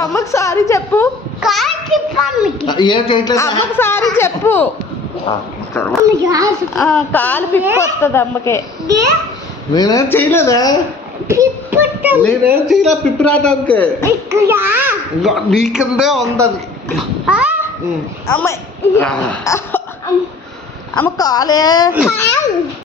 అమ్మకు సారీ చెప్పు. అమ్మకు సారీ చెప్పు. కాలు పిప్పి వస్తుంది అమ్మకి. నేనేం చేయలేదా? నేనేం చేయలే. పిప్పి రావడానికి నీ కిందే ఉందని. అమ్మ కాలే